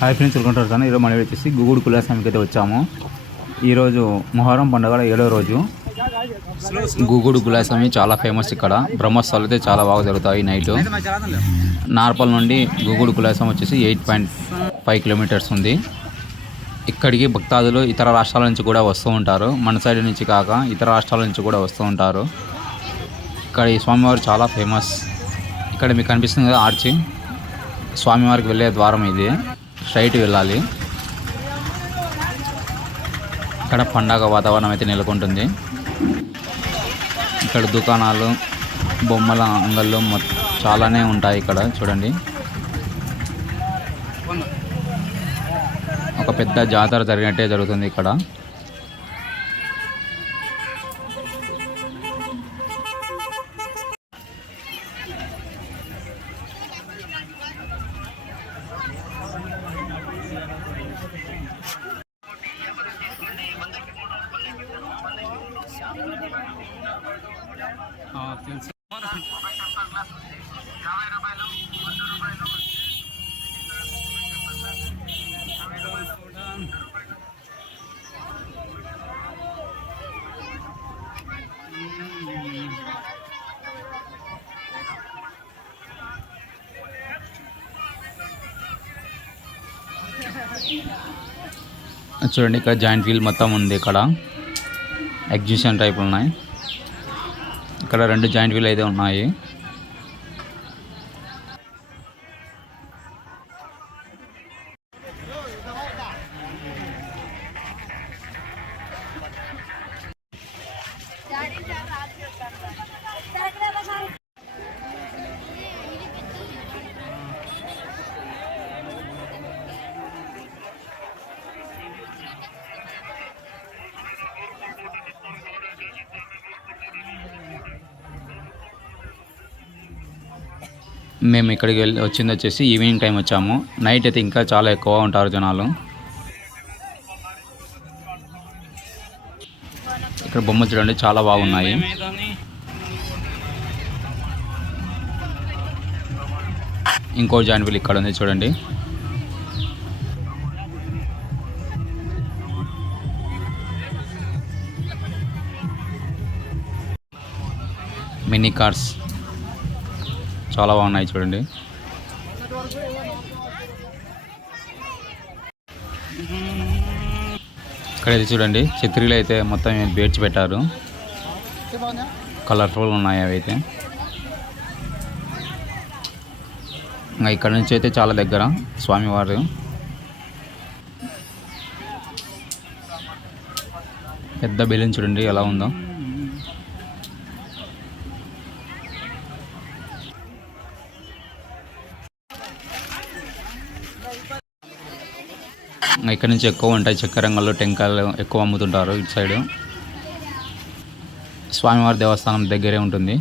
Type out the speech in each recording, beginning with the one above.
Hi friends welcome to కానీ ఈరోజు మనం వచ్చేసి గుగుడు కులాస్వామికి అయితే వచ్చాము. ఈరోజు మొహరం పండుగ ఏడో రోజు. గుగుడు గులాస్వామి చాలా ఫేమస్ ఇక్కడ. బ్రహ్మోత్సవాలు అయితే చాలా బాగా జరుగుతాయి నైట్ నార్పల్ నుండి గుగుడు కులాస్వామి వచ్చేసి ఎయిట్ పాయింట్ ఫైవ్ కిలోమీటర్స్ ఉంది. ఇక్కడికి భక్తాదులు ఇతర రాష్ట్రాల నుంచి కూడా వస్తూ ఉంటారు. మన సైడ్ నుంచి కాక ఇతర రాష్ట్రాల నుంచి కూడా వస్తూ ఉంటారు. ఇక్కడ ఈ స్వామివారు చాలా ఫేమస్ ఇక్కడ మీకు కనిపిస్తుంది కదా ఆర్చి? స్వామివారికి వెళ్ళే ద్వారం ఇది. స్ట్రైట్ వెళ్ళాలి. ఇక్కడ పండగ వాతావరణం అయితే నెలకొంటుంది. ఇక్కడ దుకాణాలు బొమ్మల అంగళ్ళు చాలానే ఉంటాయి ఇక్కడ చూడండి. ఒక పెద్ద జాతర జరిగినట్టే జరుగుతుంది ఇక్కడ. చూడండి ఇక్కడ జాయింట్ వీల్ మొత్తం ఉంది ఇక్కడ. ఎగ్జిబిషన్ టైప్ ఉన్నాయి. ఇక్కడ రెండు జాయింట్ వీల్ అయితే ఉన్నాయి. మేము ఇక్కడికి వెళ్ళి వచ్చింది వచ్చేసి ఈవినింగ్ టైం వచ్చాము. నైట్ అయితే ఇంకా చాలా ఎక్కువ ఉంటారు జనాలు. ఇక్కడ బొమ్మ చూడండి చాలా బాగున్నాయి. ఇంకో జాయింట్ వీల్ ఇక్కడ ఉంది చూడండి. మినీ కార్స్ చాలా బాగున్నాయి చూడండి. ఇక్కడ ఇది చూడండి చిత్రీలు అయితే మొత్తం బేడ్చి పెట్టారు. కలర్ఫుల్ ఉన్నాయి అవి అయితే ఇంకా ఇక్కడ నుంచి అయితే చాలా దగ్గర స్వామివారు. పెద్ద బెలూన్ చూడండి ఎలా ఉందో. ఇక్కడ నుంచి ఎక్కువ ఉంటాయి చక్కెరంగళ్ళు టెంకాయలు ఎక్కువ అమ్ముతుంటారు ఇటు సైడు. స్వామివారి దేవస్థానం దగ్గరే ఉంటుంది.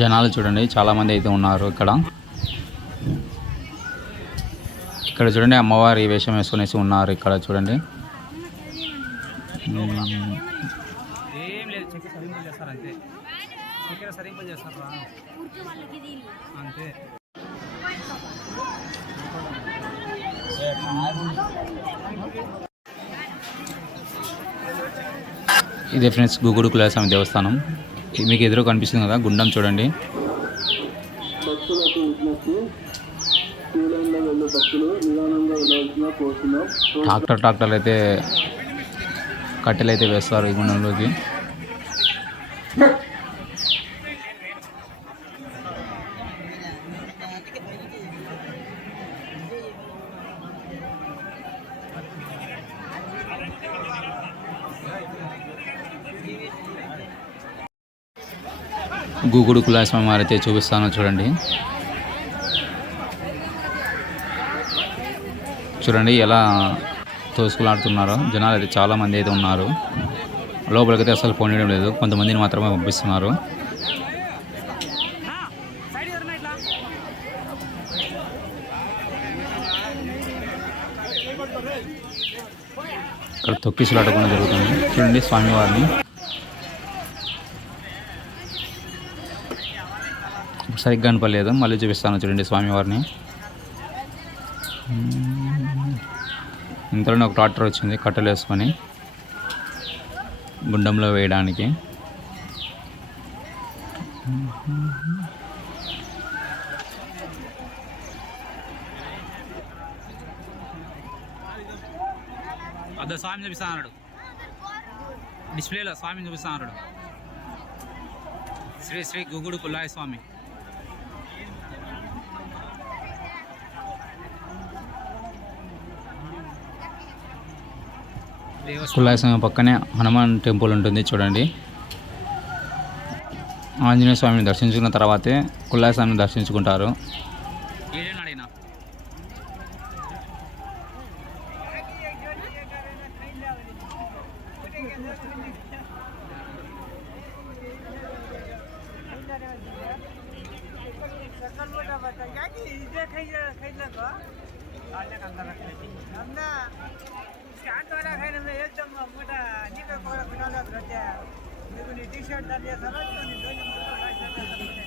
జనాలు చూడండి చాలామంది అయితే ఉన్నారు ఇక్కడ. ఇక్కడ చూడండి అమ్మవారి వేషం వేసుకునేసి ఉన్నారు ఇక్కడ చూడండి. ఇదే ఫ్రెండ్స్ గుగుడు కులాస్వామి దేవస్థానం. మీకు ఎదురు కనిపిస్తుంది కదా గుండం చూడండి. ట్రాక్టర్ ట్రాక్టర్లు అయితే కట్టెలు అయితే వేస్తారు ఈ గుండంలోకి. గూగుడు కులాస్వామి వారి అయితే చూపిస్తానో చూడండి. చూడండి ఎలా తోసుకులాడుతున్నారో. జనాలు అయితే చాలామంది అయితే ఉన్నారు. లోపలికైతే అసలు పోనీయడం లేదు. కొంతమందిని మాత్రమే పంపిస్తున్నారు. ఇక్కడ తొక్కిసులాడకుండా జరుగుతుంది. చూడండి స్వామివారిని. సరిగ్గా కనపడలేదు. మళ్ళీ చూపిస్తాను చూడండి స్వామివారిని. ఇంతలోనే ఒక ట్రాక్టర్ వచ్చింది కట్టెలు వేసుకొని గుండంలో వేయడానికి. అద్ద స్వామి చూపిస్తా అన్నాడు. డిస్ప్లేలో స్వామిని చూపిస్తా అన్నాడు. శ్రీ శ్రీ గుగుడు కుల్లాయ స్వామి. కులాసం పక్కనే హనుమాన్ టెంపుల్ ఉంటుంది చూడండి. ఆంజనేయ స్వామిని దర్శించుకున్న తర్వాతే కులాయస్వామిని దర్శించుకుంటారు. આંટોરા ખાઈને મેં એકદમ મોટા નીકળ કોરા બનાવતા જ રચ્યા મેં તું ટી શર્ટ દાદે સમજતો ને જોઈને મોટો લાગશે તમને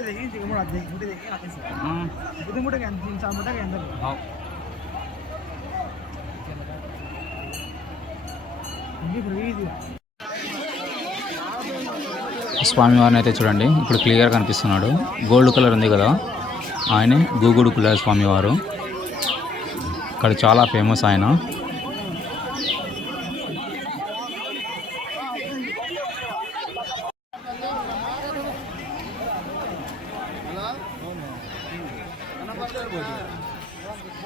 ଗୋଟେ ଦେଖି స్వామివారిని అయితే చూడండి ఇప్పుడు క్లియర్ కనిపిస్తున్నాడు. గోల్డ్ కలర్ ఉంది కదా ఆయనే గూగుడు కుల స్వామివారు ఇక్కడ చాలా ఫేమస్ ఆయన.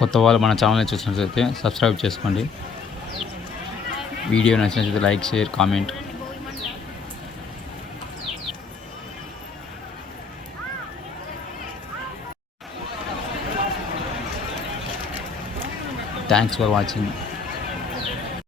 కొత్త వాళ్ళు మన ఛానల్ని చూసినట్లయితే సబ్స్క్రైబ్ చేసుకోండి. వీడియో నచ్చినట్లయితే like share comment. Thanks for watching